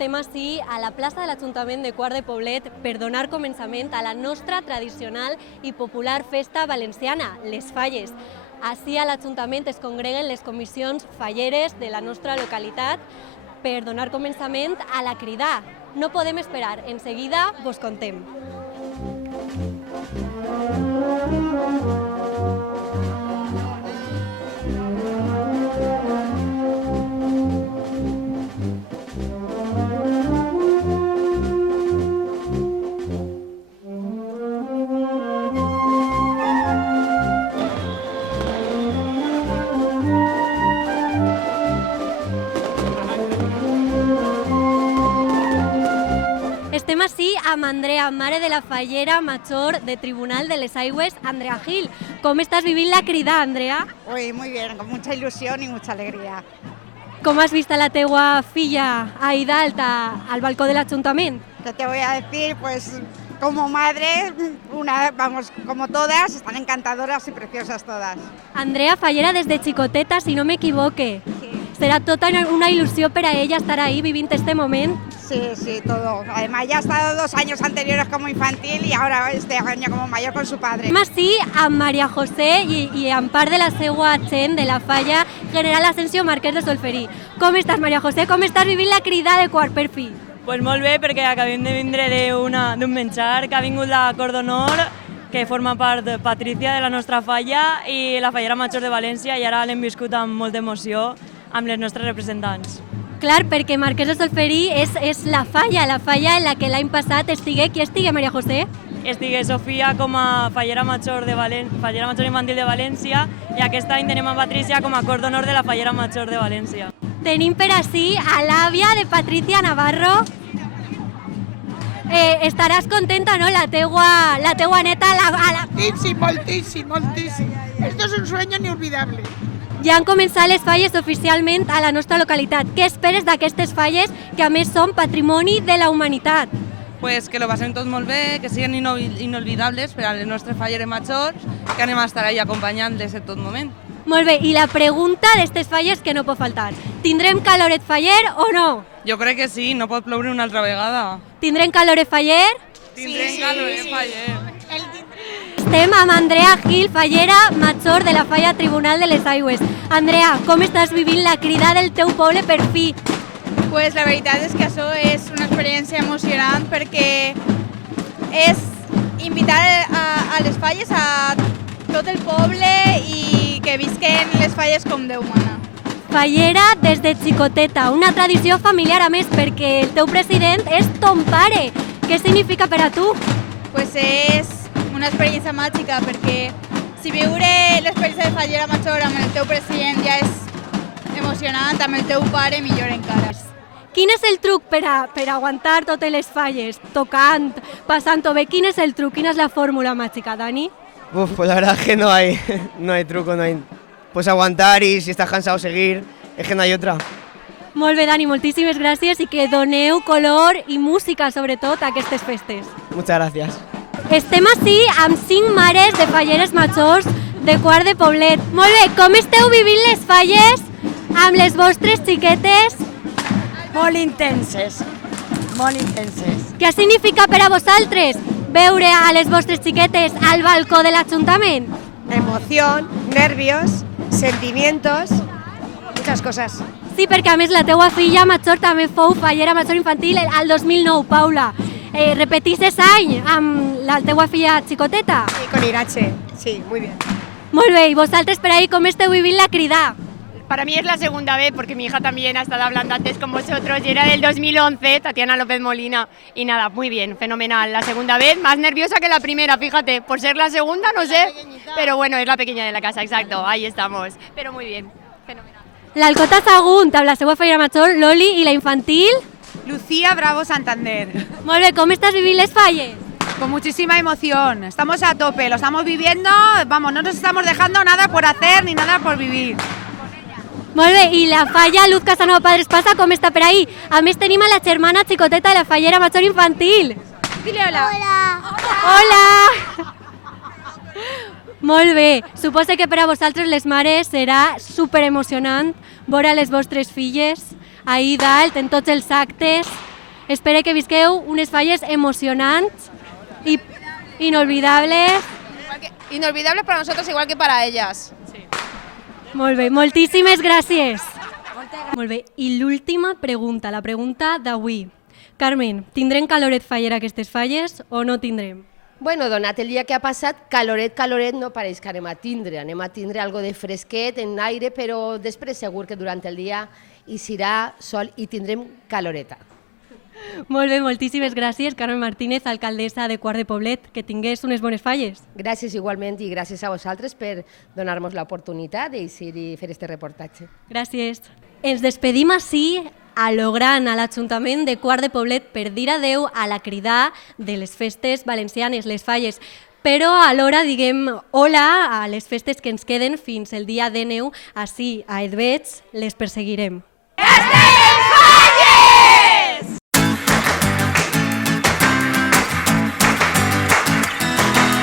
Estem ací a la plaça de l'Ajuntament de Quart de Poblet per donar començament a la nostra tradicional i popular festa valenciana, les falles. Ací a l'Ajuntament es congreguen les comissions falleres de la nostra localitat per donar començament a la cridà. No podem esperar, en seguida vos contem. Estem ací amb Andrea, mare de la fallera major de Tribunal de les Aigües, Andrea Gil. Com estàs vivint la crida, Andrea? Uy, muy bien, con mucha ilusión y mucha alegría. Com has vist a la teua filla ahí dalt al balcó de l'Ajuntament? ¿Qué te voy a decir? Pues como madre, vamos, como todas, están encantadoras y preciosas todas. Andrea, fallera des de xicoteta, si no m'equivoque. Sí. Serà tota una il·lusió per a ella estar ahí vivint este moment. Sí, todo. Además ya ha estado 2 años anteriores como infantil y ahora este año como mayor con su padre. Estem ací amb Maria José i amb part de la seua gent de la falla General Asensio Marquès de Solferí. Com estàs, Maria José? Com estàs vivint la crida de Quart per fi? Pues molt bé, perquè acabem de vindre d'un menjar que ha vingut la Cor d'Honor, que forma part de Patrícia de la nostra falla i la fallera major de València, i ara l'hem viscut amb molta emoció amb les nostres representants. Clar, perquè Marquès de Solferí és la falla en la que l'any passat qui estigué, Maria José? Estigué Sofia com a fallera major infantil de València i aquest any tenim a Patrícia com a Cor d'Honor de la fallera major de València. Tenim per ací a l'àvia de Patrícia Navarro. Estaràs contenta, no?, la teua neta... Moltíssim. Esto es un sueño inolvidable. Ja han començat les falles oficialment a la nostra localitat. Què esperes d'aquestes falles, que a més són patrimoni de la humanitat? Pues que lo passem tots molt bé, que siguin inolvidables per a les nostres falleres majors, que anem a estar ahí acompanyant-les en tot moment. Molt bé, i la pregunta d'aquestes falles que no pot faltar. Tindrem caloret faller o no? Jo crec que sí, no pot ploure una altra vegada. Tindrem caloret faller? Tindrem caloret faller. Estem amb Andrea Gil, fallera major de la falla Tribunal de les Aigües. Andrea, com estàs vivint la crida del teu poble per fi? Pues la veritat és que això és una experiència emocionant perquè és invitar a les falles a tot el poble i que visquen les falles com Déu mana. Fallera des de xicoteta, una tradició familiar a més perquè el teu president és ton pare. Què significa per a tu? Pues és una experiència màgica perquè si viure l'experiència de fallera major amb el teu president ja és emocionant, amb el teu pare millor encara. Quin és el truc per aguantar totes les falles, tocant, passant-ho bé? Quin és el truc, quina és la fórmula màgica, Dani? Pues la verdad es que no hay truco, no hay... Pues aguantar y si estás cansado seguir, es que no hay otra. Molt bé, Dani, moltíssimes gràcies i que doneu color i música, sobretot, a aquestes festes. Muchas gracias. Estem ací amb 5 mares de falleres majors de Quart de Poblet. Molt bé, com esteu vivint les falles amb les vostres xiquetes? Molt intenses. Què significa per a vosaltres veure a les vostres xiquetes al balcó de l'Ajuntament? Emoción, nervios, sentimientos, muchas cosas. Sí, perquè a més la teua filla major també fou fallera major infantil al 2009, Paula. Repetís any amb la teua filla xicoteta? Sí, con Irache, sí, muy bien. Molt bé, i vosaltres per ahí com esteu vivint la crida? Para mí es la segunda vez, porque mi hija también ha estado hablando antes con vosotros y era del 2011, Tatiana López Molina. Y nada, muy bien, fenomenal. La segunda vez, más nerviosa que la primera, fíjate. Por ser la segunda, no sé, pero bueno, es la pequeña de la casa, exacto, ahí estamos. Pero muy bien, fenomenal. L'Alcota Sagunt, amb la seva fallera major, Loli, i la infantil? Lucía Bravo Santander. Molt bé, com estàs vivint les falles? Con muchísima emoción, estamos a tope, lo estamos viviendo, vamos, no nos estamos dejando nada por hacer ni nada por vivir. Molt bé, i la falla Luz Casanova Padre Espasa com està per ahí? A més tenim a la germana xicoteta de la fallera major infantil. Dile hola. Hola! Molt bé, suposo que per a vosaltres les mares serà superemocionant veure les vostres filles ahí dalt en tots els actes Espero que visqueu unes falles emocionants i inolvidables. Inolvidables para nosotros igual que para ellas. Molt bé, moltíssimes gràcies. Molt bé, i l'última pregunta, la pregunta d'avui. Carmen, tindrem caloret faller aquestes falles o no tindrem? Bueno, donat el dia que ha passat, caloret no pareix que anem a tindre algo de fresquet en aire, però després segur que durant el dia hi serà sol i tindrem caloreta. Molt bé, moltíssimes gràcies, Carmen Martínez, alcaldessa de Quart de Poblet, que tingués unes bones falles. Gràcies igualment i gràcies a vosaltres per donar-nos l'oportunitat d'eixir i fer este reportatge. Gràcies. Ens despedim així a lo gran a l'Ajuntament de Quart de Poblet per dir adeu a la cridà de les festes valencianes, les falles. Però alhora diguem hola a les festes que ens queden fins el dia 19, així a Edvets les perseguirem.